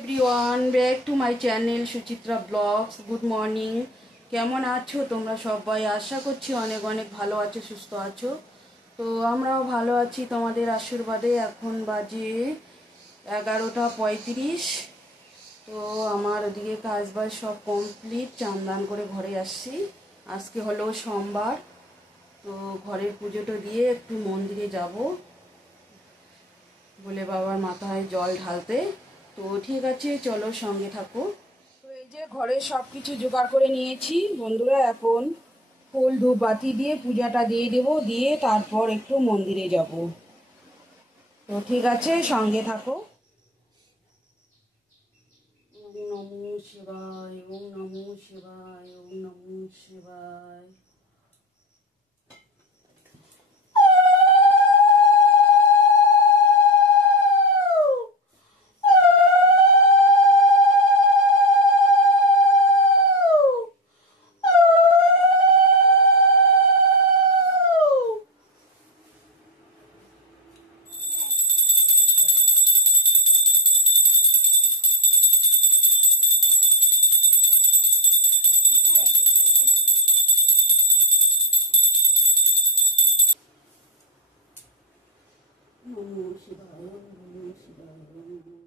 Everyone back to my channel Suchitra blogs. Good morning. কেমন আছো তোমরা সবাই? আশা করছি অনেক অনেক ভালো আছো, সুস্থ আছো। তো আমরাও ভালো আছি তোমাদের আশীর্বাদে। এখন বাজে 11টা 35। তো আমার ওদিকে কাজ বাজ সব কমপ্লিট, চান দান করে ঘরে আসছি। আজকে হলো সোমবার, তো ঘরের পুজোটা দিয়ে একটু মন্দিরে যাব বলে বাবার মাথায় জল ঢালতে। তো ঠিক আছে, চলো সঙ্গে থাকো। তো এই যে ঘরে সব কিছু জোগাড় করে নিয়েছি বন্ধুরা। এখন ফুল ধূপ বাতি দিয়ে পূজাটা দিয়ে দেবো, দিয়ে তারপর একটু মন্দিরে যাব। তো ঠিক আছে, সঙ্গে থাকো। ওম নমো শিবায়, ওম নমো শিবায়, ওম নমো শিবায়। নমো শিবায়, ওম নমো শিবায়, ওম নমো।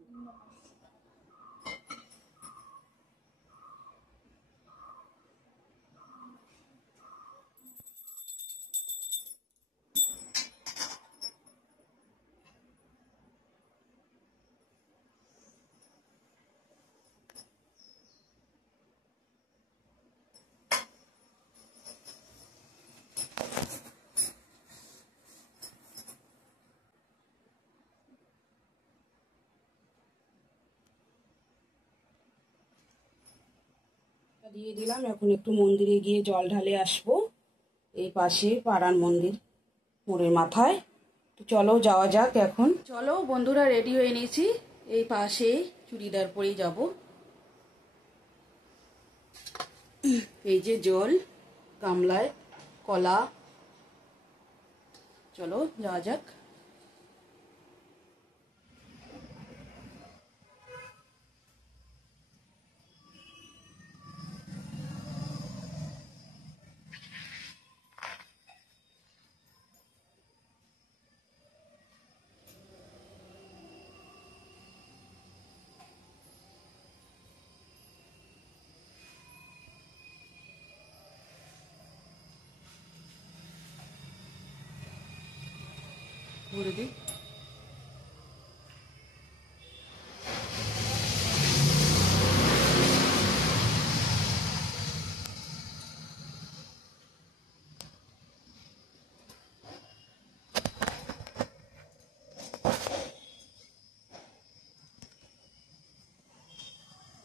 দিয়ে দিলাম। এখন একটু মন্দিরে গিয়ে জল ঢালে আসবো। এই পাশে পাড়ার মন্দির, মোড়ের মাথায়। তো চলো যাওয়া যাক। এখন চলো বন্ধুরা, রেডি হয়ে নিয়েছি। এই পাশে চুড়িদার পরেই যাব। এই যে জল, গামলায় কলা। চলো যাওয়া যাক। ঘুরে দিই।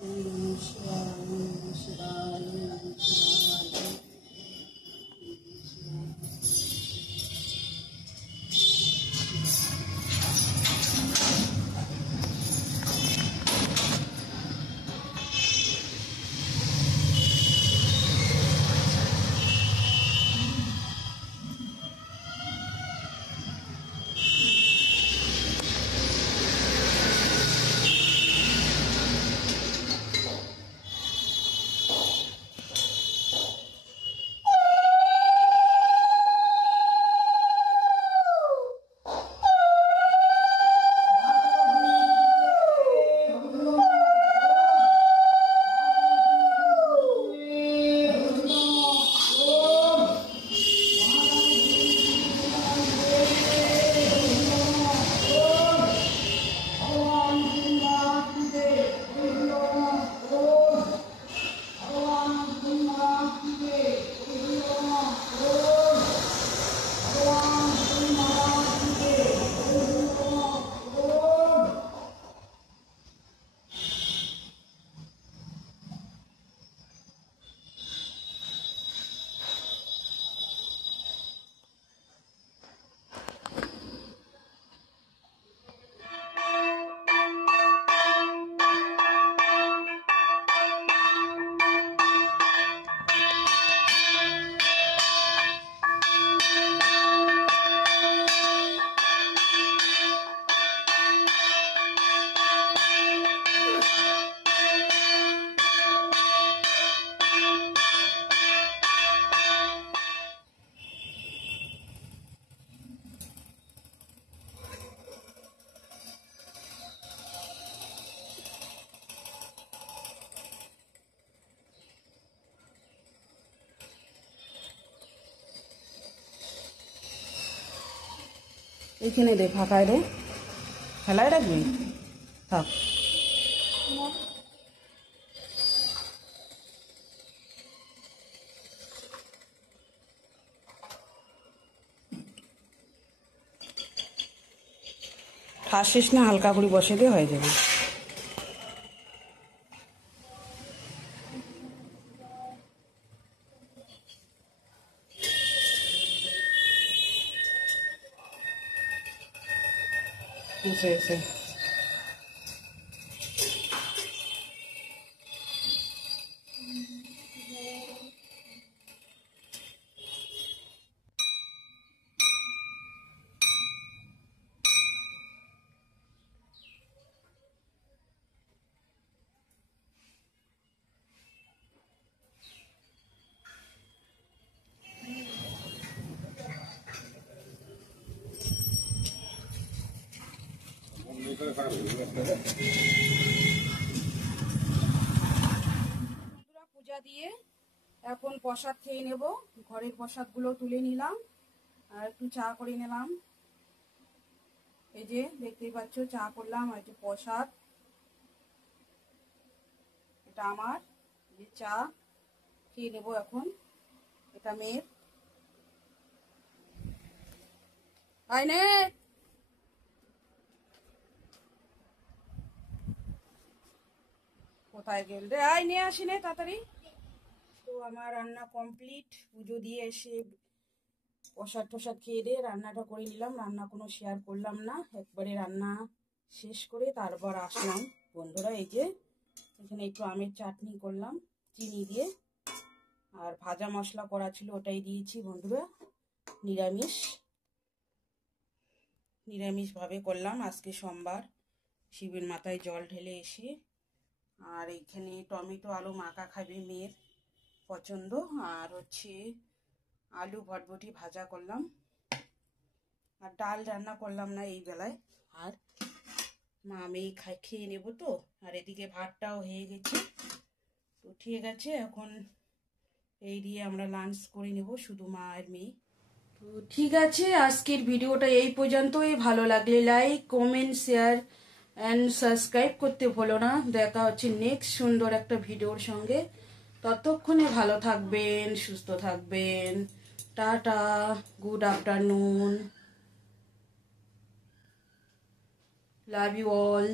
ওম নমঃ শিবায়, ওম নমঃ শিবায়, ওম নমঃ শিবায়। এইখানে দে, ফাঁকায় দে, ফেলায় রাখবি, থাক। ঠাসিস না, হালকা করে বসে দিয়ে হয়ে যাবে। এসে এসে পূজা দিয়ে এখন প্রসাদ খেয়ে নেব। ঘরের প্রসাদগুলো তুলে নিলাম আর একটু চা করে নিলাম। এই যে দেখতেই পাচ্ছ, চা করলাম আর যে প্রসাদ, এটা আমার, যে চা খেয়ে নেব এখন। এটা মেয়ের। আইনে কোথায় গেল রে? আয় নিয়ে আসি নে তাড়াতাড়ি। তো আমার রান্না কমপ্লিট। পুজো দিয়ে এসে প্রসাদ টসাদ খেয়ে দিয়ে রান্নাটা করে নিলাম। রান্না কোনো শেয়ার করলাম না, একবারে রান্না শেষ করে তারপর আসলাম। বন্ধুরা এই যে এখানে একটু আমের চাটনি করলাম চিনি দিয়ে, আর ভাজা মশলা করা ছিল ওটাই দিয়েছি বন্ধুরা। নিরামিষভাবে করলাম আজকে সোমবার, শিবের মাথায় জল ঢেলে এসে। আর এইখানে টমেটো আলু মাখা খাবে, মেয়ের পছন্দ। আর হচ্ছে আলু ভটভটি ভাজা করলাম, আর ডাল রান্না করলাম না এই বেলায়। আর মা আমি খেয়ে নেবো তো। আর এদিকে ভাতটাও হয়ে গেছে, তো ঠিক আছে। এখন এই দিয়ে আমরা লাঞ্চ করে নেব, শুধু মা আর মেয়ে। তো ঠিক আছে, আজকের ভিডিওটা এই পর্যন্তই। ভালো লাগলে like, comment, share and subscribe করতে ভুলো না। দেখা হচ্ছে নেক্সট সুন্দর একটা ভিডিওর সঙ্গে। ততক্ষণে ভালো থাকবেন, সুস্থ থাকবেন। Tata, good afternoon, love you all.